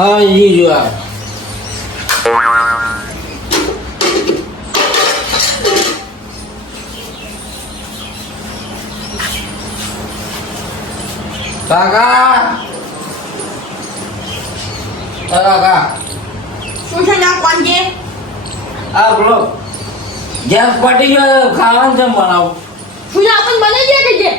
હા ઈ જો આ કાકા કાકા શું છે ના કોણજે આ બોલો ગેસ પટી ગયો ખાવાનું છે બનાવું શું ના પણ બને છે કે જે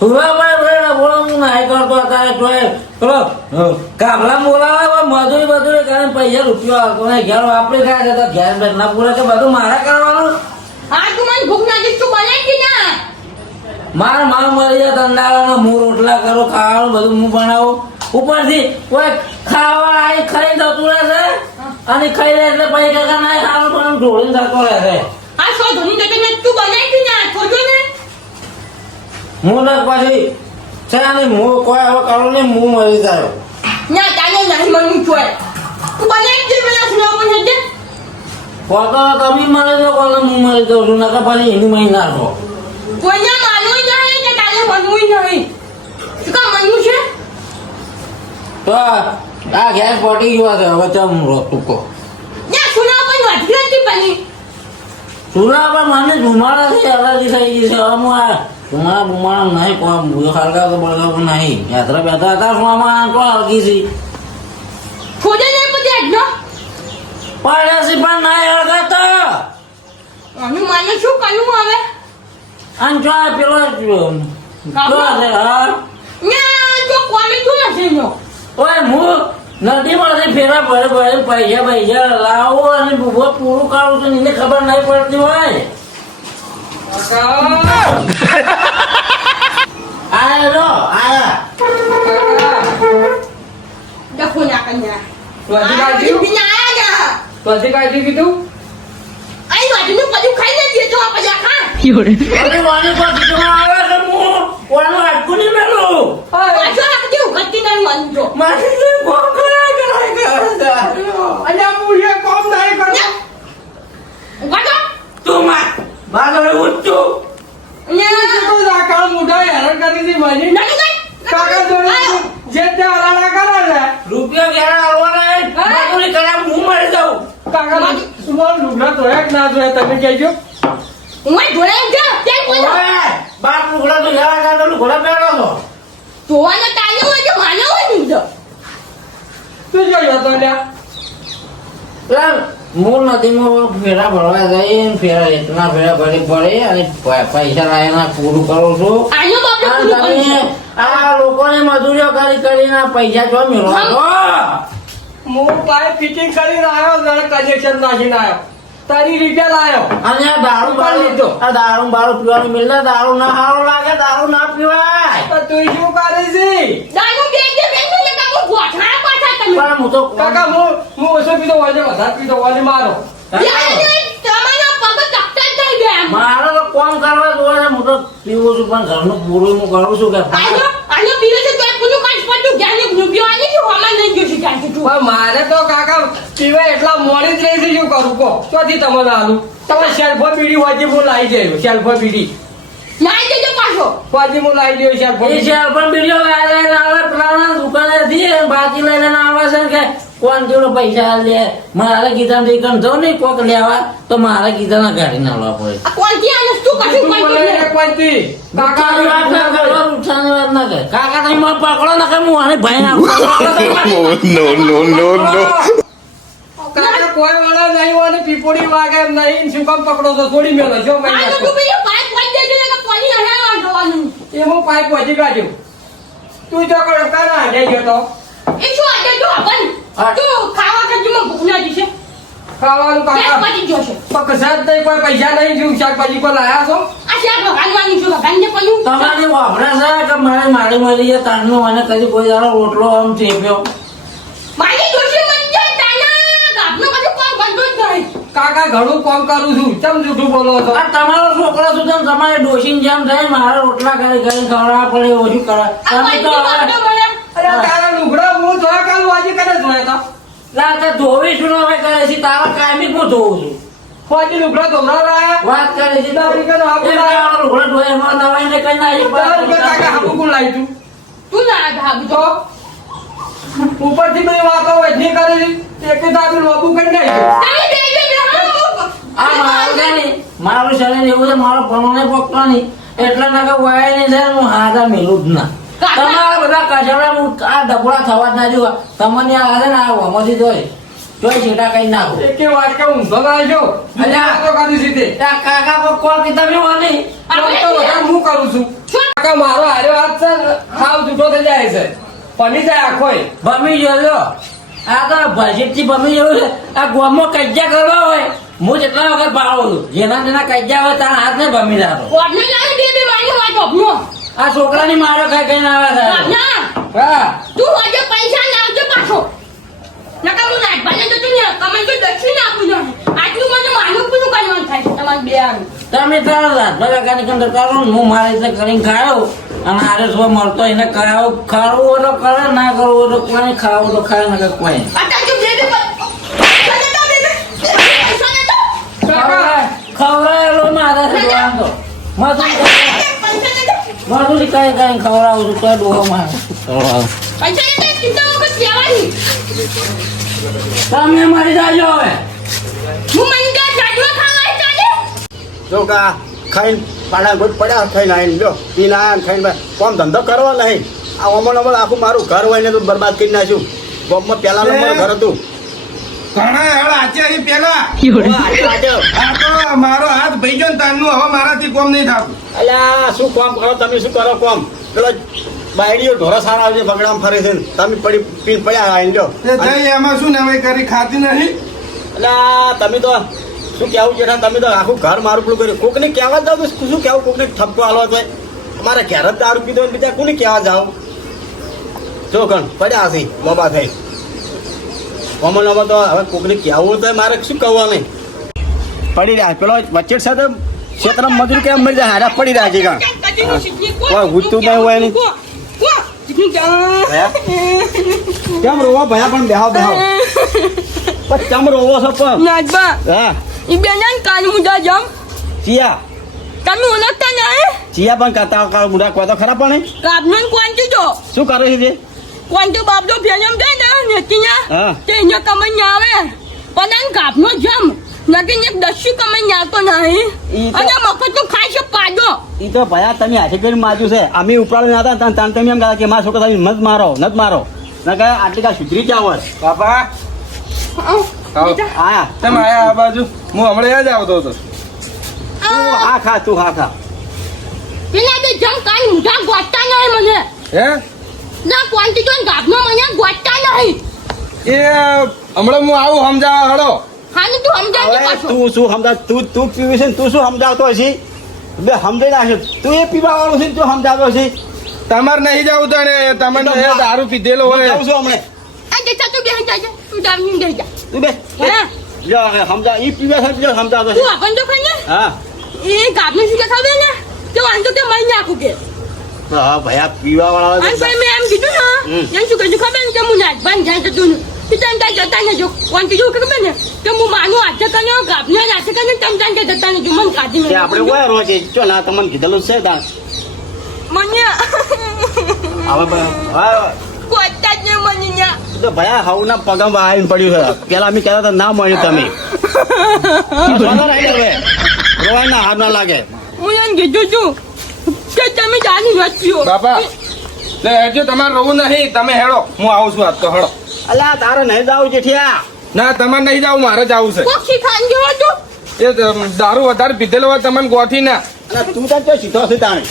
હુવા ભાઈ બોલો હું નાઈ કરતો અત્યારે તોય બોલો કામલા બોલાવે મજૂરી બધું કારણ પૈસા રૂપિયો આવતો નહીં ઘેર વાપરી ખાય છે તો ઘેર બેઠ ના પૂરે કે બધું મારે કરવાનું હા તું મને ભૂખ લાગી તું બને કે ના માર મળી જાય ધંધાવાનો હું રોટલા કરું ખાવાનું બધું હું બનાવું ઉપરથી કોઈ ખાવા આવી ખાઈ જતું રહેશે અને ખાઈ લે એટલે પછી કાકા ના ખાવાનું પણ ઢોળીને જતો રહેશે આ સો ધોની તો તું બને કે ના થોડો ને હું ને પછી છે ને હું કોઈ હવે કરું નહીં હું મરી જાય ના તાને નહીં મનું છોય તું બને કે પેલા સુના પણ છે કોતો તમે મરી દો કોતો હું મરી દઉં છું નકર પછી એની મહી નાખો કોઈને માનવું નહીં કે તાને મનવું નહીં શું કામ મનવું છે તો આ ગેસ પટી ગયો છે હવે ચમ ટૂંકો ના સુના પણ વાટકી હતી બની ચૂલા પર મને ધુમાડાથી એલર્જી થઈ ગઈ છે હવે હું આ ધુમાડા નહીં કોઈ હળગા તો બળગા નહીં યાત્રા બેઠા હતા સુવામાં તો હળગી છે ખોદે નહીં પછી આજનો પડે છે પણ નહીં હળગાતા અમે માને શું કરવું હવે અને જો આ પેલો હા ના તો કોને તું નથી નો ઓય હું નદીમાંથી ફેરા ભરે ભરે પૈસા લાવો અને ભૂવો પૂરું કાઢું છું એને ખબર નહીં પડતી હોય આયા જો આયા ડખો ના કન્યા વાજી કાઢી બિના આયા વાજી કાઢી કીધું આઈ વાજીનું બધું ખાઈ લેજે તો આ પજા ખા અરે વાની પર કીધું આવે છે હું વાનું હાડકું નહીં મેલું પાછો રાખજે ઉગતી નહીં મન જો મારી તો કોમ કરાય અને મુએ કોમ નહીં કરો ઉગાડો તું મારે ઉઠતું ને તો રાકા મુઢા હેરાન કરી દી મને નડી કાકા જોડે જે તે આલાડા કરે છે રૂપિયા ઘેરા આવવાના મજૂરી કરે હું મરી જાઉં કાકા સુમર લુગડા તો એક ના જોયા તમે કહેજો હું જોડે જો તે કોઈ બાપ લુગડા તો ઘેરા કાઢો લુગડા પહેરો છો જોવાને તાળીઓ હોય તો માનો હોય ને તો તું જોયો તો લ્યા મૂળ નદીમાં ફેરા ભરવા જઈને ફેરા એટલા ફેરા ભરી પડે અને પૈસા લાવીને પૂરું કરું છું આનો બાપનો અને પૂરું તમે કરશે. આ લોકોને મજૂરીઓ કરીને પૈસા જો મેળવો છો હું પાઇપ ફિટિંગ કરીને આવ્યો જણ કનેક્શન નાખીને આવ્યો તારી રીતે લાયો અને આ દારૂ બારૂ પીવાની મિલતા દારૂ ના સારું લાગે દારૂ ના પીવાય તો તું શું કરે છે દારૂ બેંકે બેંકે ને કાકો ગોઠા પાછા તમે પણ હું તો કાકા હું ઓછો પીધો વાજે વધારે પીધો વાજે મારો યાર તમારા પગ ચપટા થઈ ગયા મારે તો કોમ કરવા જોવે હું તો પીવું છું પણ ઘરનું પૂરું હું કરું છું કે આનો પીવે છે તો પૂરું કાઢ પડતું જ્ઞાન રૂપિયો આની શું હમણાં નહીં ગયું છે ક્યાં તું પણ મારે તો કાકા પીવા એટલા મોડી જ રહી છે શું કરું કહો ચોથી તમને આલું તમે શેલ્ફો બીડી વાજી હું લાવી દેજો શેલ્ફો બીડી લાઈ દેજો પાછો વાજી હું લાવી દેજો શેલ્ફો એ છે પણ વિડીયો લઈને આવે પેલા દુકાને થી બાકી લઈને આવે છે કે કોણ જોડે પૈસા લે મારે કીધા કમ જાઉં નહીં કોક લેવા તો મારે કીધા ના ગાડી ના લાવવા પડે આ કોણ થી આને તું કશું તું બોલે કોઈ એક વાંચી કાકાની વાત ના કરો ઉઠાની વાત ના કર કાકા તમે મને પકડો ના કે હું આને ભાઈ ના no. કાકા કોઈ વાળા નહીં હોય ને પીપોડી વાગે એમ નહીં શું કામ પકડો છો થોડી મેલો છો આ તો પેલી પાઇપ વાઈ દેજો ને પાણી હરાવા જવાનું એ હું પાઇપ વાજી કાઢ્યો તું જો કરો કાના જઈ ગયો તો એ શું આજે તો આપણ તું ખાવા ખાજુમાં ભૂખ લાગી છે ખાવાનું પેટ કાકા પતી ગયો છે કસાદ નહીં કોઈ પૈસા નહીં શું શાકભાજી કોઈ લાયા છો આ શાક ભગવાનવાની છે ભગવાનને પડ્યું તમારી વાપરા છે કે મારે મળી ગયા તારનું મને કદી કોઈ દાડો રોટલો આમ ચેપ્યો મારી દોશી મન જો તાના ગાબનો કશું કોણ બંધો જ નહીં કાકા ઘણું કામ કરું છું ચમ જૂઠું બોલો છો આ તમારો છોકરો શું છે તમારે ડોશીને જેમ થાય મારે રોટલા કરી ખવડાવવા પડે ઓછું કરવા આ તમે તો બંધ હવે મળે અરે તારા લુગડા હું ધોયા કાલ વાજી કરે ધોયા તા રાતે ધોવી શું હવે કરે છે તારા કાયમી હું ધોઉં છું વાજી લુગડા ધોરા રહ્યા વાત કરે છે દારૂ કે આપો એ વાળો લુગડો ધોય એમાં દવાઈને કઈ નાખી કાકા હાબુ કોણ લાવી તું તું ના ભાગ તો ઉપરથી બધી વાતો વહેલી કરી એક તો આપણે લોબુ કરી નાખ્યું. તમે બેજો બેહો. આ મારું છે ને મારું શરીર એવું છે મારો ભણો પકતો નહીં એટલે નકર વાય નહીં થાય હું હાથા મેલું જ ના તમારા બધા કચરા હું આ ડબોળા થવા જ ના જોવા તમને આ છે ને આ વમોથી જોઈ છેટા કઈ નાખો એકે વાત કે ઊંધો ના આવ્યો. અલ્યા. વાતો કરી સીધે. ત્યાં કાકા પર કોલ કીધા મેં વાની તો વધારે હું કરું છું. કાકા મારો હાર્યો હાથ છે ને, હાવ જૂઠો થઈ જાય છે. પડી જાય આખોય. ભમી જોજો આ તો ભજીથી ભમી જવું છે આ ગોમમાં કજ્જા કરવા હોય હું જેટલા વખત પાડું છું જેના કજ્જા હોય તારા હાથ ને ભમી જાતો કોડને લાવી દે બે મારી વાત ઓભનો. આ છોકરાની મારો ખાઈ કઈ આવે તારે ના હા તું આજે પૈસા લાવજો પાછો. નકા હું નાટભાને તો તું કમાઈ તો દક્ષિણ આપું છું. આટલું મને માનું પૂરું કરવાનું થાય છે તમારે બે આનું. તમે તારા રાત કાની કંદર કરો ને હું મારી રીતે કરીને ખાયો અને આરે શું મળતો એને કરાવો ખાવું હોય તો કરે ના કરવું હોય તો કોઈ ખાવું તો ખાય ને કોઈ અત્યારે તું બે બે પૈસા લેતો બે બે પૈસા લેતો. ખવડાયેલો મારે છે જોવાનું તો પૈસા લેતો. મજૂરી કઈ કઈ ખવડાવું છું તો ડોહો મારે પૈસા લેતો ચિંતા વગર કહેવાની. તમે મરી જાજો હવે હું મને ત્યાં જાડવા ખાવા ચાલે. જો કા ખાઈને પાડા ગોટ પડ્યા ખાઈને આવીને લ્યો પીને આયા ને ખાઈને કોમ ધંધો કરવા નહીં આ અમલ અમલ આખું મારું ઘર હોય ને તો બરબાદ કરી નાખ્યું ગામમાં પહેલા નંબર ઘર હતું ઘણા હેળ આચે અહીં પેલા આ તો મારો હાથ ભાઈ ગયો ને તારનું હવે મારાથી કોમ નહીં થતું. અલ્યા શું કોમ કરો તમે શું કરો કોમ પેલો બાયડીઓ ઢોરા સારા આવે છે બગડામાં ફરે છે ને તમે પડી પીને પડ્યા આવીને લ્યો એ જઈ એમાં શું ને હવે કરી ખાતી નહીં. અલ્યા તમે તો શું કહેવું છે તમે તો આખું ઘર મારું પેલું કર્યું કોકને કહેવા જાવ તો શું કહેવું કોકને ઠપકો હાલવા તો અમારા ઘેર જ દારૂ પીધો ને બીજા કોને કહેવા જાવ જો કણ પડ્યા હશે બાબા થઈ કોમન નંબર તો હવે કોકને કહેવું તો મારે શું કહેવા નહીં પડી રહ્યા પેલો વચ્ચે સાથે ક્ષેત્રમાં મજૂરી કેમ મળી જાય હારા પડી રહ્યા છે કાં કોઈ ઘૂસતું નહીં હોય નહીં કેમ રોવા ભયા પણ બેહાવ બેહાવ પણ કેમ રોવો છો પણ નાજબા હા ઈ બેનાન કાન મુદા જમ ચિયા તમે ઓળખતા નહીં. ચિયા પણ કરતા મુડા કોઈ તો ખરા પણ કાબનન કોંટી જો શું કરે છે તે કોંટી બાપડો ફેરમ દે ને નેતીના હા. તે એને કમાઈ આવે પણ આન કાબનો જમ નકીન એક દસ્યુ કમાઈ આવતો નહીં ઈ તો- અને મફત તો ખાઈ છે પાડો. એ તો ભયા તમે હાથે કરી માર્યું છે અમે ઉપરાળીને હતા તાન તમે એમ કહેતા કે મારા છોકરા તમે મત મારો નત મારો ના કહે આટલી કા સુધરી ક્યાં હોય બાપા આવો. હા તમે આયા આ બાજુ હું હમણાં જ આવતો હતો. તું હા ખા તું હા ખા પેલા બે જમ કાન મુદા ગોટતા નહીં મને હે ના કોંટી તો ગાબનો મને ગોટતા નહીં. એ હમણાં હું આવું સમજાવવા હળો. હાને તું સમજાવજે હવે પાછો. તું શું સમજાવ તું પીવી છે ને તું શું સમજાવતો હશે બે સમજાઈ નાખ્યો તું એ પીવા વાળો છે ને તું સમજાવતો હશે તમારે નહીં જવું તો ને તમને એ દારૂ પીધેલો હું હોય. જાઉં છું હમણે આ દેખા તું બેહી જાજે તું દામી દે જા. તું બે હે જો હવે સમજાવ ઈ પીવે છે જો સમજાવતો તું છે આપણ તો ખાને હા એ ગાબનું શું દેખાવે ને તો વાંધો કે મહી નાખું કે હા ભયા પીવા વાળા અને પછી મેં એમ કીધું ને એમ શું કીધું ખબર ને કે હું નાચ બાંધ જાય તો તું પિતા ત્યાં જતા ને જો વાંચી જવું ખબર ને કે હું માનું હાથે કરીને ગાબને હાથે કરીને તમે ત્યાં જતા ને જો મને કાઢી તે આપણે કોઈ રોજ જો ના તમને કીધેલું છે તાર મને હવે હા કોતા જ ને મને ન્યા તો ભયા હવના પગમાં આવીને પડ્યું છે પેલા અમે કહેતા હતા ના મળ્યું તમે રોવાય ના હાર ના લાગે હું એમ કીધું છું કે તમે જાની રચ્યો બાપા લે હેડજો તમારે રહું નહીં તમે હેડો હું આવું છું આજ તો હેડો. અલ્યા તારે નહીં જાવ જેઠિયા ના તમારે નહીં જવું મારે જવું છે. કોક શીખાન જેવો તું એ દારૂ વધારે પીધેલો હોય તમને ગોઠી ના. અને તું તાર તો સીધો છે તાણે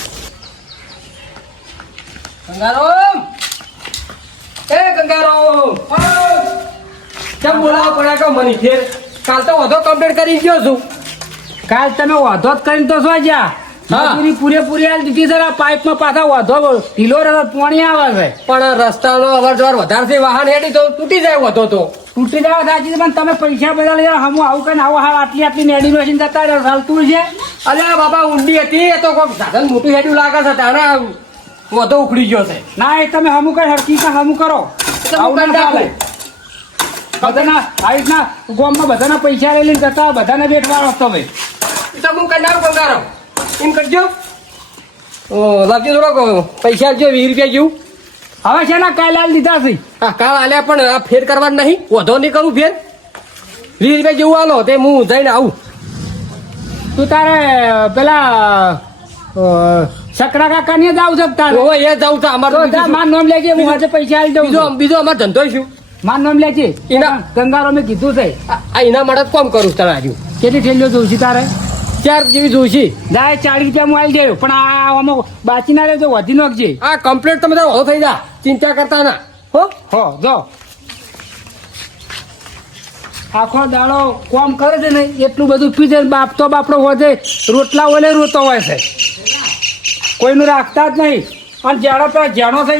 ગંગારો એ ગંગારો કેમ બોલાવો પડ્યા કહો મને ફેર કાલ તો વધો કમ્પ્લીટ કરી ગયો છું કાલ તમે વાંધો જ કરીને તો શું જ્યાં હા. મજૂરી પૂરેપૂરી આલી દીધી છે આ પાઇપમાં પાછા વાંધો ઢીલો રહ્યો પાણી આવે છે પણ રસ્તાનો અવર જવર વધારે થી વાહન હેડી તો તૂટી જાય વધો તો તૂટી જવા સાચી છે, પણ તમે પૈસા બધા લઈ જાઓ હમું આવું કઈ આવો હાલ આટલી મેડી મશીન જતા રહ્યો ચાલતું છે અલ્યા બાબા ઊંડી હતી એ તો કોઈક સાધન મોટું હેડ્યું લાગે છે તારે વધો ઉખડી ગયો છે ના એ તમે હમું કઈ હરકી હમું કરો તો હું આવું ના કરી ચાલે. બધાના આ રીતના ગામમાં બધાના પૈસા લઈ લઈને જતા બધાને બેઠવાનો તમે એ તો હું કરી નાખું ગંગારો એમ કરજો લાગજો થોડોક પૈસા આપજો 20 રૂપિયા જેવું હવે છે ને કાલે હાલ દીધા છે આ કાળ આલ્યા પણ આ ફેર કરવા નહીં વધો નહીં કરું ફેર 20 રૂપિયા જેવું આલો તે હું જઈને આવું. તું તારે પેલા સકરા કાકા ને જાવ છે તારે ઓવે એ જાઉં તો અમારે તો જા, માર નામ લેજે, હું આજે પૈસા આલી દઉં છું. બીજો અમારો ધંધો શું માર નામ લેજે. એના- ગંગારો મેં કીધું છે. આ એના માટે જ કોમ કરું તારે આજુ કેટલી થેલીઓ જોઉં છું તારે? 4 જેવી જોઈશી. જાય 40 રૂપિયા હું આલી દેવું, પણ આ આમાં બાચી ના રહેજો, વધી નાખજે. આ કમ્પ્લીટ તમે તારો થઈ જા ચિંતા કરતા ના હો જો આખો દાડો કોમ કરે છે ને એટલું બધું પી જાય, બાપતો બાપડો વધે, રોટલા ઓલે રોતો હોય છે, કોઈનું રાખતા જ નહીં. અને જાડો પેલો જાણો છે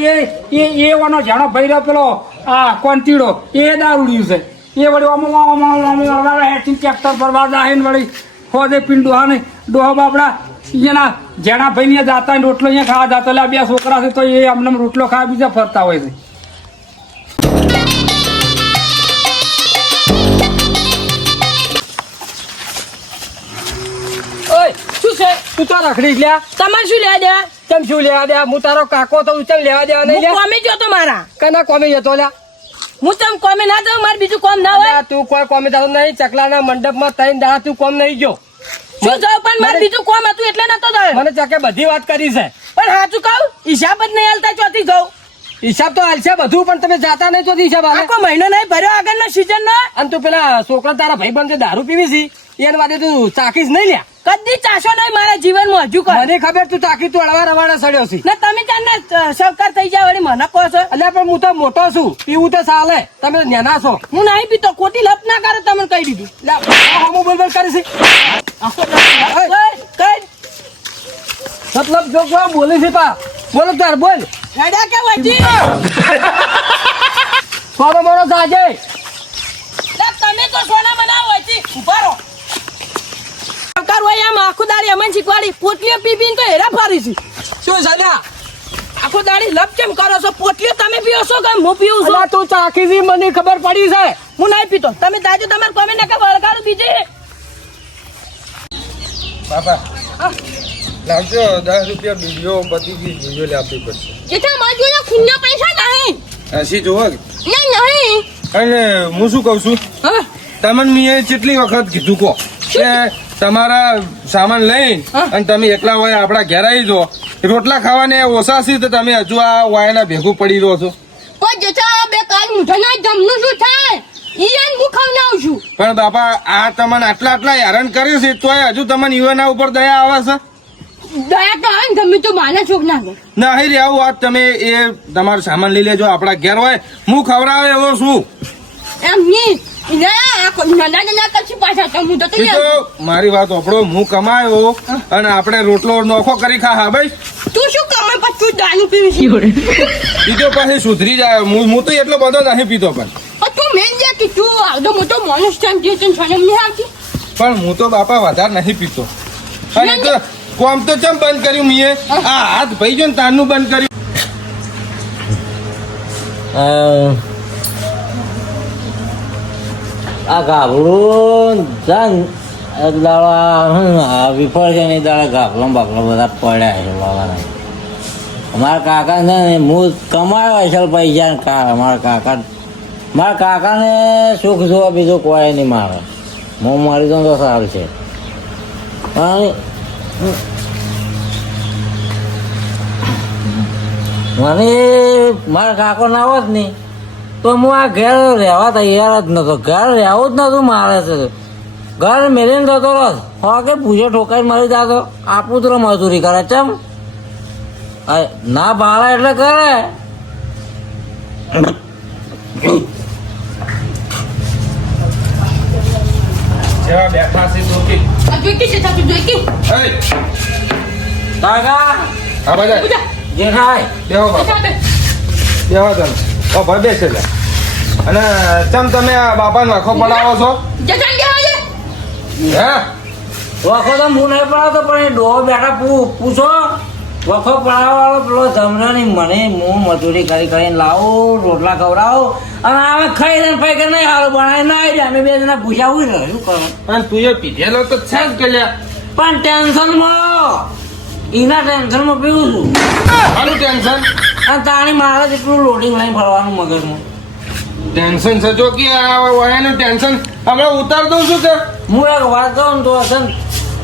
એ વાનો જાણો ભાઈ રહ્યો પેલો આ કોંતીડો એ દારૂડિયું છે. એ વળી ટ્રેક્ટર ભરવા જાય ને વળી હોદે પીંડું હા ને ડોહા બાપડા એના જેના ભાઈ ને જાતા હોય રોટલો અહીંયા ખાવા જાતો, એટલે આ બે છોકરા છે તો એ અમને રોટલો ખાવા બીજા ફરતા હોય છે. ઓય શું છે તું તો રખડી લ્યા તમારે શું લેવા દેવા? કેમ શું લેવા દે હું તારો કાકો તો ચમ લેવા દેવા નહીં હું લ્યા કોમે ગયો તો મારા. કના કોમે જતો લ્યા હું તમ કોમે ના જાઉં, મારે બીજું કોમ ના હોય. અલ્યા, તું કોઈ કોમે જતો નહીં ચકલાના મંડપમાં 3 દાડા તું કોમ નહીં ગયો શું જાઉં પણ મારે બીજું કોમ હતું એટલે નતો જાયો. મને ચકે બધી વાત કરી છે પણ સાચું કહું, હિસાબ જ નહીં હાલતા ચોથી જાઉં. હિસાબ તો હાલશે બધું પણ તમે જાતા નહીં તો હિસાબ હાલે આખો મહિનો નહીં ભર્યો આગળનો સીઝન નો. અને તું પેલા છોકરા તારા ભાઈ બંધ દારૂ પીવી છે એને વાદે તું ચાકીશ નહીં લ્યા કદી ચાસો નહીં મારા જીવનમાં હજુ કર. મને ખબર તું ચાકી તું અડવા રવાડા સડ્યો છે ને તમે ચાને સહકાર થઈ જાય વળી મને કહો છો. અલ્યા પણ હું તો મોટો છું પીવું તો ચાલે તમે નાના છો હું નહીં પીતો, ખોટી લપ ના કરે, તમને કહી દીધું. હું બોલ બોલ કરી છે કઈ મતલબ જો કોઈ બોલે છે પા બોલો તાર બોલ હેડા કે વજી મારો મારો સાજે તમે તો સોના બનાવો વજી ઉભા રહો. સહકાર હોય આમ આખું દાડી અમને શીખવાડી પોટલીઓ પી પીને તો હેરા ફરી છે. શું સાલ્યા આખું દાડી લપ કેમ કરો છો? પોટલીઓ તમે પીઓ છો કે હું પીવું છું? અલ્યા તું ચાકી થી મને ખબર પડી છે હું નહીં પીતો, તમે દાજો તમારે કોમે ના કે વળગાડું બીજે. બાપા લાવજો 10 રૂપિયા બીડીઓ બધી બીડીઓ લે આપવી પડશે. જેઠા મારી જોડે ખુલ્લા પૈસા નહીં. હસી જોવો નહીં. અને હું શું કહું છું હા તમને મેં કેટલી વખત કીધું કહો કે તમારા સામાન લઈને અને તમે એકલા હોય આપણા ઘેર આવી જો રોટલા ખાવાને ઓછા છે તો તમે હજુ આ વાયના ભેગું પડી રહ્યો છો. પણ જેઠા બે કાલ મુઠાના જમનું શું થાય ઈયાન હું ખાવને આવું છું. પણ બાપા આ તમને આટલા હેરાન કર્યું છે તોય હજુ તમને યુવાના ઉપર દયા આવે છે. દયા તો આવે ને ગમે તો માના છોક ના ગયો. નહીં રે આવું વાત તમે એ તમારો સામાન લઈ લેજો આપણા ઘેર હોય હું ખવડાવે એવો છું. એમ નહીં નાના કચ્છી પાછા તો હું તો એ તો મારી વાત ઓપડો હું કમાયો અને આપણે રોટલો નોખો કરી ખા હા ભાઈ તું શું કમે પછી તું દારૂ પીવી છે? બીજો પાસે સુધરી જાય હું તો એટલો બધો નહીં પીતો પણ તું મેન જે કે તું આવડો મોટો માણસ છે જે તને શરમ નહીં આવતી? પણ હું તો બાપા વધારે નહીં પીતો અને એ તો કોમ તો ચમ બંધ કર્યું મેં આ હાથ ભાઈ જો ને તારનું બંધ કર્યું. આ ગાભડું જાન એક દાડા વિફળ છે ને દાડા ગાભલો બાપલો બધા પડ્યા છે બાબાના. અમારા કાકા છે ને હું કમાયો અસલ પૈસા ને મારા કાકાને સુખ જોવા બીજું કોઈ નહીં મારે. હું મરી દઉં તો સારું છે. પણ મને મારા કાકો ના હોત નહીં તો હું આ ઘેર રહેવા તૈયાર જ નતો. ઘર રહેવું જ નતું મારે છે. ઘર મેળીને જતો રસ હો કે પૂછે ઠોકાઈ મરી જતો આપું તો મજૂરી કરે ચમ ના ભાડે એટલે કરે. જેવા બેઠા છે તો કે જોઈકી છે તું જોઈકી એ કાકા હા બધા પૂજા જે ખાય બેહો બાપા બેહો તમે ઓ ભાઈ બેસે લે અને ચમ તમે આ બાપાને વાખો પડાવો છો જજાન દેવા છે. હે વખો તો હું નહીં પડાવતો પણ એ ડોહો બેઠા પૂછો વખો પડાવવાળો પેલો જમનો નહીં મને હું મજૂરી કરીને લાવું રોટલા ખવડાવું અને અમે ખાઈ ને ફાઈ નહીં સારું બનાવી ના આવી જાય અમે બે જણા પૂછાવું રહ્યો શું કરો પણ તું એ પીધેલો તો છે જ કે લ્યા પણ ટેન્શનમાં એના ટેન્શનમાં પીવું છું આનું ટેન્શન અને તાણી મારે જેટલું લોડિંગ લઈને ફરવાનું મગજમાં ટેન્શન છે જો કે આ વાયાનું ટેન્શન હમણાં ઉતાર દઉં છું કે હું એક વાત કહું ને તો હશે ને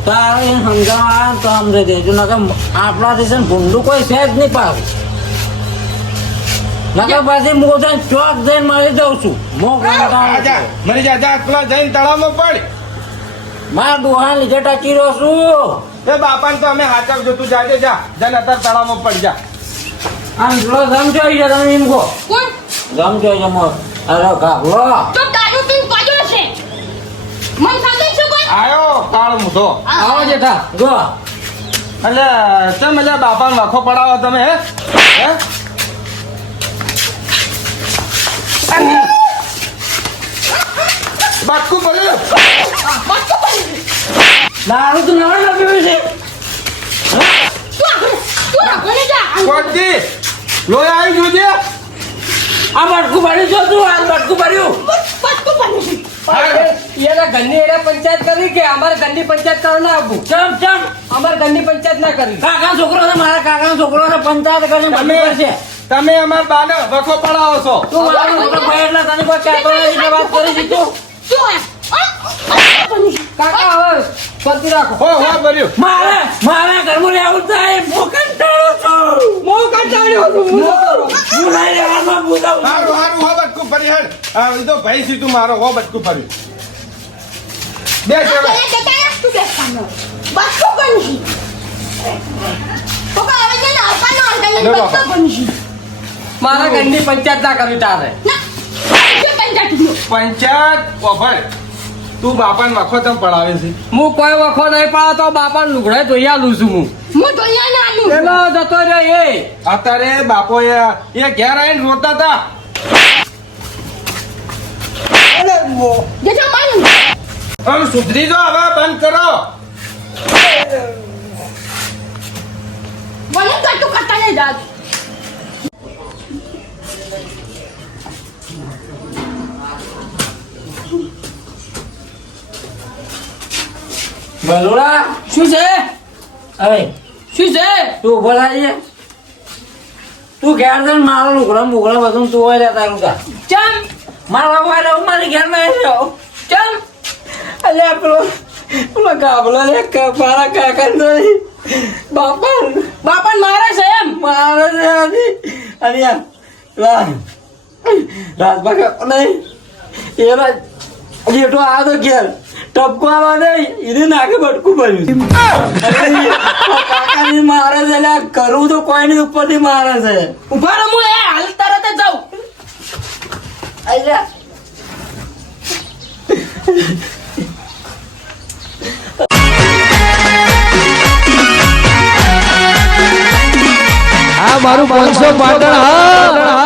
તારે એને સમજાવવા આવે ને તો સમજાઈ દેજો નકર આપણાથી છે ને ભૂંડું કોઈ છે જ નહીં પાછું નકર પછી હું છે ને ચોક જઈને મળી દઉં છું જા મરી જા જા પેલા જઈને તળાવમાં પડ મારા ડોહા લીધે ટકી રહ્યો છું એ બાપાને તો અમે હાચવજો તું જાજે જા જઈને અત્યારે તળાવમાં પડ જા આમ પેલો સમજો છે તમે એમ કહો કોણ સમજો છે અરે કાબલો તો તારું તું પાડ્યો છે મન સાથે છે કોઈ આયો કાળ મૂધો આવો જેઠા જો એટલે ચમ એટલે બાપાને વખો પડાવો તમે હે બાટકું પડ્યું દારૂ તો નવા ના પીવું છે તું આગળ જા કોટી લોહી આવી જોજે આ બટકું ભર્યું છો તું આ બટકું ભર્યું પાટકો પાણી એના ઘરની એને પંચાયત કરી કે અમારે ઘરની પંચાયત કરવા ના આપવું ચમ ચમ અમારે ઘરની પંચાયત ના કરી કાકા છોકરો છે મારા કાકા છોકરો છે પંચાયત કરીને તમે બધું કરશે તમે અમાર બાને વખો પડાવો છો તું મારું છોકરો ભાઈ એટલે તને કોઈ કહેતો નથી એટલે વાત કરી દીધું શું કાકા હવે શાંતિ રાખો હો ભર્યું મારા ઘરમાં રહેવું થાય મોકન ટાળો છો બહુ કંટાળ્યો છું હું તો કરું. હું નહીં રહેવામાં બોલાવું છું. હારું હારું હો બટકું ફરી હેડ હા એ તો ભાઈ સીધું મારો હો બટકું ફર્યું બે સેવા મારા ઘરની પંચાયત ના કરવી તારે પંચાયત ઓફર તું બાપાને વખો તમ પડાવે છે હું કોઈ વખો નહીં પાડતો બાપા લુગડે જોઈ આલું છું હું પેલો જતો રહ્યો એ અત્યારે બાપો એ ઘેર આવીને રોતા હતા આમ સુધરી જો હવે બંધ કરો બલુડા શું છે હવે શું છે તું બોલાય તું ઘેર જઈને મારો લુગડો મુગડો બધું તું હોય તારું કા ચમ મારા હોય રહું મારી ઘેર માં રહું ચમ અલ્યા પેલો ગાબલો મારા કાકા નહીં બાપા મારે છે એમ મારે છે અને રાજભા કાકો નહીં એના જેઠો આ તો ઘેર ટપકો આવા નહીં એને નાખે બટકું ભર્યું કાકા મારે છે એટલે કરવું તો કોઈ ની ઉપર થી મારે છે ઉભા રહો હું એ હાલ તરત જ જાઉં અલ્યા આ મારું 500 પાટણ હા